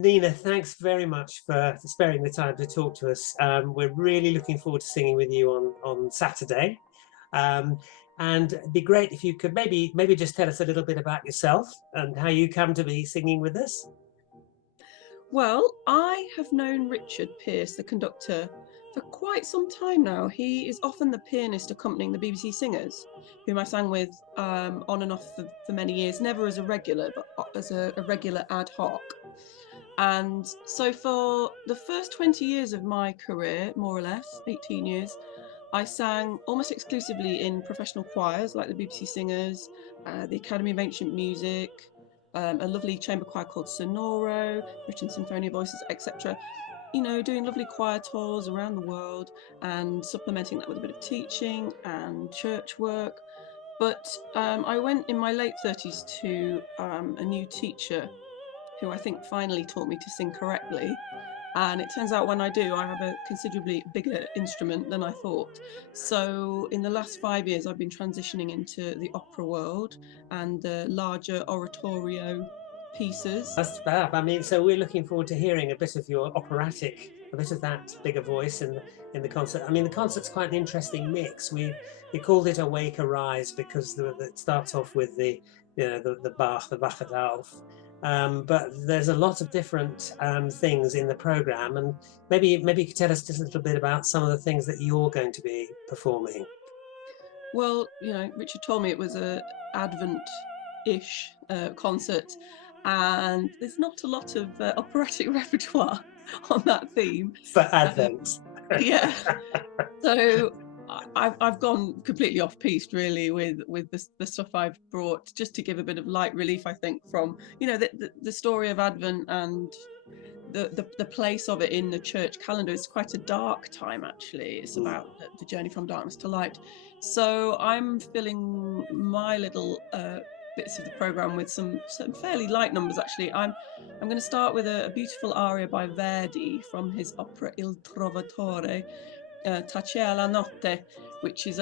Nina, thanks very much for sparing the time to talk to us. We're really looking forward to singing with you on Saturday. Um, and it'd be great if you could maybe just tell us a little bit about yourself and how you come to be singing with us. Well, I have known Richard Pearce, the conductor, for quite some time now. He is often the pianist accompanying the BBC singers, whom I sang with on and off for many years, never as a regular, but as a regular ad hoc. And so for the first 20 years of my career, more or less, 18 years, I sang almost exclusively in professional choirs like the BBC Singers, the Academy of Ancient Music, a lovely chamber choir called Sonoro, British Symphonia Voices, etc. You know, doing lovely choir tours around the world and supplementing that with a bit of teaching and church work. But I went in my late 30s to a new teacher who I think finally taught me to sing correctly. And it turns out when I do, I have a considerably bigger instrument than I thought. So in the last 5 years, I've been transitioning into the opera world and the larger oratorio pieces. That's fab. I mean, so we're looking forward to hearing a bit of your operatic, a bit of that bigger voice in the concert. I mean, the concert's quite an interesting mix. We called it Awake Arise because it starts off with the Bach, the Wachet. But there's a lot of different things in the program, and maybe you could tell us just a little bit about some of the things that you're going to be performing. Well, you know, Richard told me it was a Advent-ish concert, and there's not a lot of operatic repertoire on that theme. For Uh, Advent. yeah, so I've gone completely off piste really with the stuff I've brought just to give a bit of light relief. I think from the story of Advent and the place of it in the church calendar is quite a dark time actually. It's about the journey from darkness to light. So I'm filling my little bits of the program with some fairly light numbers actually. I'm going to start with a beautiful aria by Verdi from his opera Il Trovatore, Tacea la notte, which is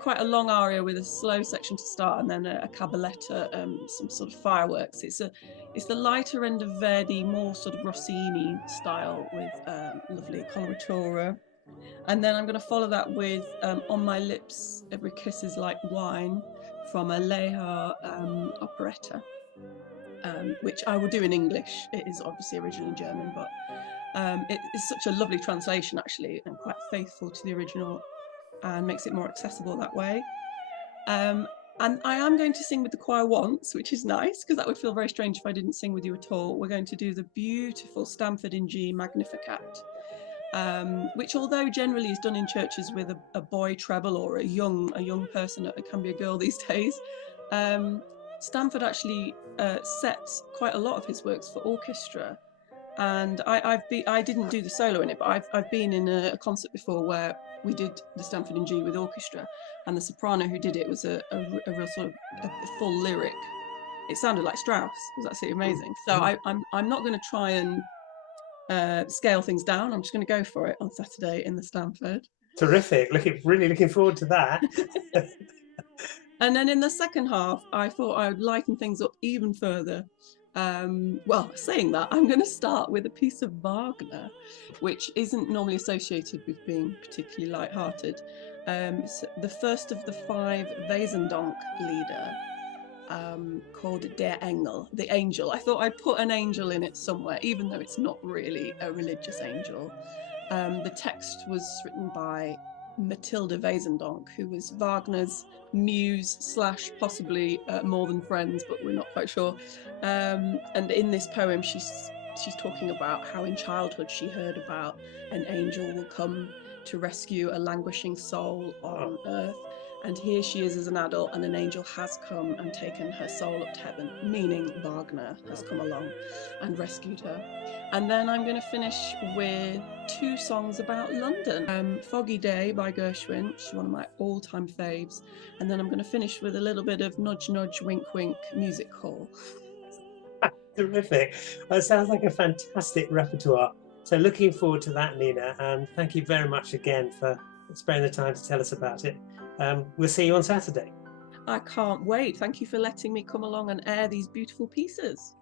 quite a long aria with a slow section to start and then a cabaletta, some sort of fireworks. It's the lighter end of Verdi, more sort of Rossini style with lovely coloratura. And then I'm going to follow that with On My Lips Every Kiss Is Like Wine from a Leha operetta, which I will do in English. It is obviously originally German, but it is such a lovely translation actually, and quite faithful to the original, and makes it more accessible that way. And I am going to sing with the choir once, which is nice because that would feel very strange if I didn't sing with you at all. We're going to do the beautiful Stamford in G Magnificat, which although generally is done in churches with a boy treble or a young person, it can be a girl these days. Stamford actually sets quite a lot of his works for orchestra. And I didn't do the solo in it, but I've been in a concert before where we did the Stamford in G with orchestra, and the soprano who did it was a real sort of a full lyric. It sounded like Strauss. It was absolutely amazing. So I'm not going to try and scale things down. I'm just going to go for it on Saturday in the Stamford. Terrific. Really looking forward to that. And then in the second half, I thought I would lighten things up even further. Well, saying that, I'm going to start with a piece of Wagner, which isn't normally associated with being particularly light-hearted. It's the first of the 5 Wesendonck Lieder, called Der Engel, the angel. I thought I'd put an angel in it somewhere, even though it's not really a religious angel. The text was written by Matilda Wesendonck, who was Wagner's muse slash possibly more than friends, but we're not quite sure. And in this poem, she's talking about how in childhood she heard about an angel will come to rescue a languishing soul on earth. And here she is as an adult, and an angel has come and taken her soul up to heaven, meaning Wagner has come along and rescued her. And then I'm going to finish with 2 songs about London. Foggy Day by Gershwin, which is one of my all-time faves. And then I'm going to finish with a little bit of Nudge Nudge Wink Wink Music Hall. Terrific. Well, it sounds like a fantastic repertoire. So looking forward to that, Nina. And thank you very much again for sparing the time to tell us about it. We'll see you on Saturday. I can't wait. Thank you for letting me come along and air these beautiful pieces.